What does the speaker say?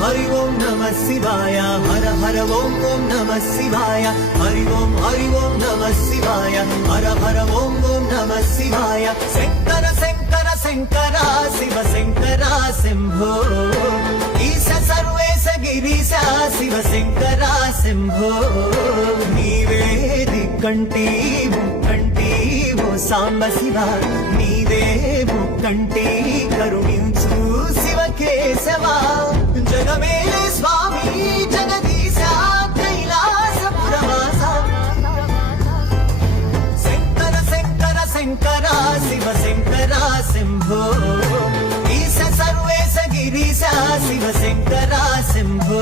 హరి ఓం నమ శివాయ హర హర ఓం ఓం నమ శివాయ హరి ఓం హరి ఓం నమ శివాయ హర హర ఓం ఓం నమ శివాయ శంకర శంకర శంకర శివ శంకర శంభో ఈశ సర్వేశ గిరీశ శివ శంకర శంభో నీవే దిక్కంటి ముక్కంటి ఓ సాంబ శివ నీవే ముక్కంటి కరుణించు శంభో ఈశ సర్వేశ గిరీశ శివ శంకర శంభో.